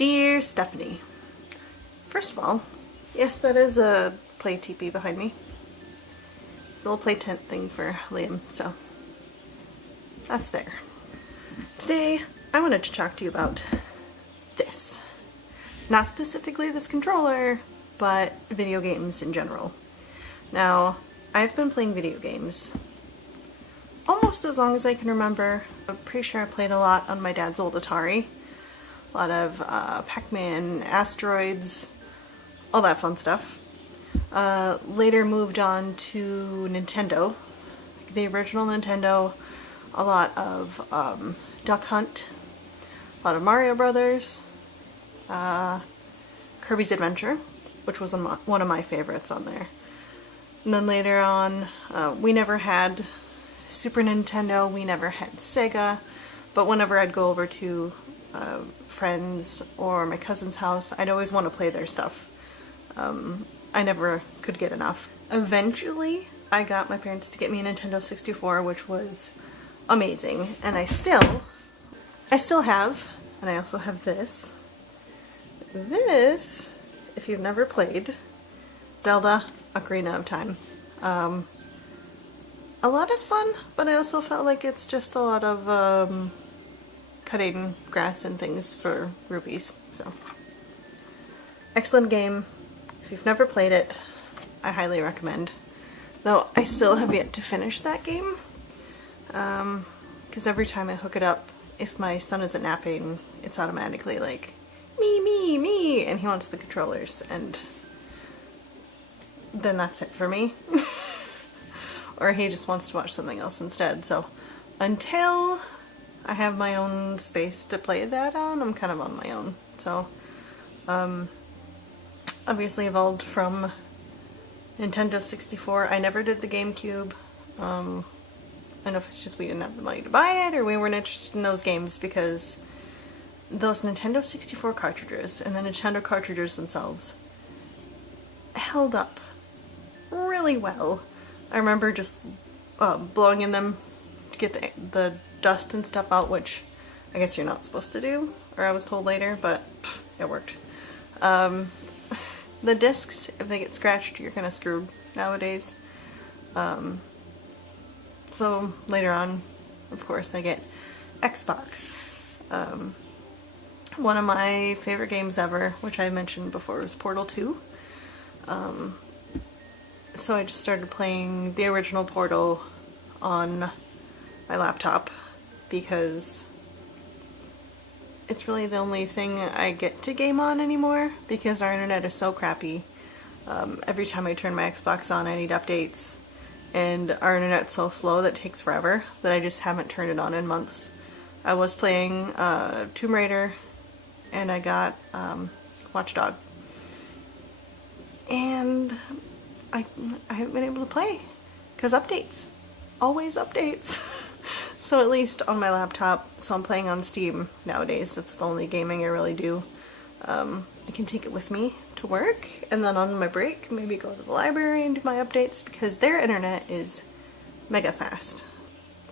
Dear Stephanie, first of all, yes, that is a play teepee behind me. The little play tent thing for Liam, so that's there. Today, I wanted to talk to you about this. Not specifically this controller, but video games in general. Now, I've been playing video games almost as long as I can remember. I'm pretty sure I played a lot on my dad's old Atari. A lot of Pac-Man, Asteroids, all that fun stuff. Later moved on to Nintendo, the original Nintendo, a lot of Duck Hunt, a lot of Mario Brothers, Kirby's Adventure, which was one of my favorites on there. And then later on, we never had Super Nintendo, we never had Sega, but whenever I'd go over to friends or my cousin's house, I'd always want to play their stuff. I never could get enough. Eventually, I got my parents to get me a Nintendo 64, which was amazing, and I still have, and I also have this. This, if you've never played, Zelda Ocarina of Time. A lot of fun, but I also felt like it's just a lot of cutting grass and things for rupees, so. Excellent game. If you've never played it, I highly recommend. Though I still have yet to finish that game, because every time I hook it up, if my son isn't napping, it's automatically like, me, me, me, and he wants the controllers, and then that's it for me. Or he just wants to watch something else instead, so until I have my own space to play that on, I'm kind of on my own. So, obviously evolved from Nintendo 64. I never did the GameCube. I don't know if it's just we didn't have the money to buy it, or we weren't interested in those games, because those Nintendo 64 cartridges and the Nintendo cartridges themselves held up really well. I remember just blowing in them to get the dust and stuff out, which I guess you're not supposed to do, or I was told later, but pff, it worked. The discs, if they get scratched, you're kind of screwed nowadays. So later on, of course, I get Xbox. One of my favorite games ever, which I mentioned before, was Portal 2. So I just started playing the original Portal on my laptop, because it's really the only thing I get to game on anymore, because our internet is so crappy. Every time I turn my Xbox on, I need updates, and our internet's so slow that it takes forever that I just haven't turned it on in months. I was playing Tomb Raider, and I got Watch Dog, and I haven't been able to play because updates. Always updates. So at least on my laptop, so I'm playing on Steam nowadays. That's the only gaming I really do. I can take it with me to work, and then on my break, maybe go to the library and do my updates, because their internet is mega fast.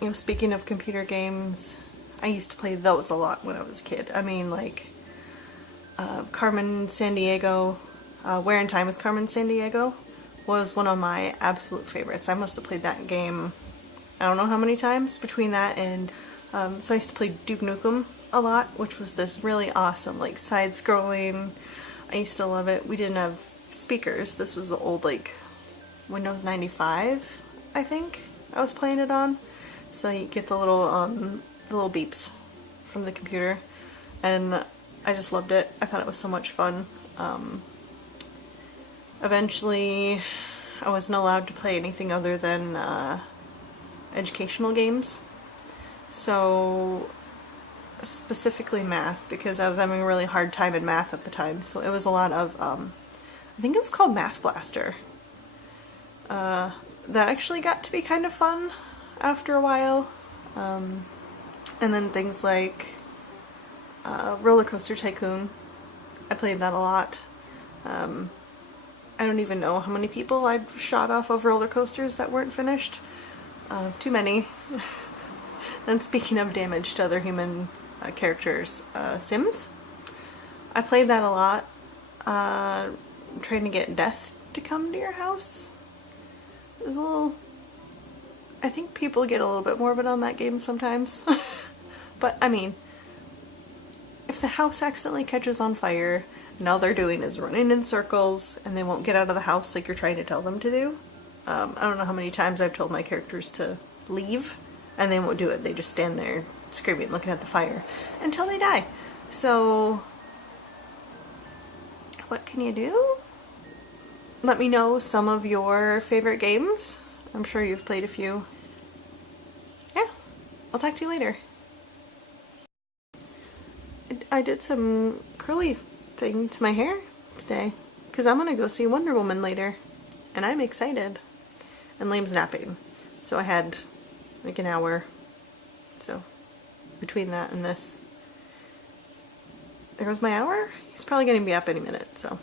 You know, speaking of computer games, I used to play those a lot when I was a kid. I mean, like, Carmen Sandiego, Where in Time is Carmen Sandiego, was one of my absolute favorites. I must have played that game, I don't know how many times, between that and, so I used to play Duke Nukem a lot, which was this really awesome, like, side-scrolling. I used to love it. We didn't have speakers. This was the old, like, Windows 95, I think, I was playing it on. So you get the little beeps from the computer, and I just loved it. I thought it was so much fun. Eventually, I wasn't allowed to play anything other than educational games. So, specifically math, because I was having a really hard time in math at the time. So it was a lot of, I think it was called Math Blaster. That actually got to be kind of fun after a while. And then things like Roller Coaster Tycoon. I played that a lot. I don't even know how many people I'd shot off of roller coasters that weren't finished. Too many. And speaking of damage to other human characters, Sims. I played that a lot. Trying to get death to come to your house. It was a little... I think people get a little bit morbid on that game sometimes. But, I mean, if the house accidentally catches on fire, and all they're doing is running in circles, and they won't get out of the house like you're trying to tell them to do. I don't know how many times I've told my characters to leave, and they won't do it. They just stand there screaming, looking at the fire, until they die. So, what can you do? Let me know some of your favorite games. I'm sure you've played a few. Yeah, I'll talk to you later. I did some curly thing to my hair today because I'm gonna go see Wonder Woman later, and I'm excited. And Liam's napping, so I had like an hour. So between that and this, there goes my hour. He's probably gonna be up any minute, so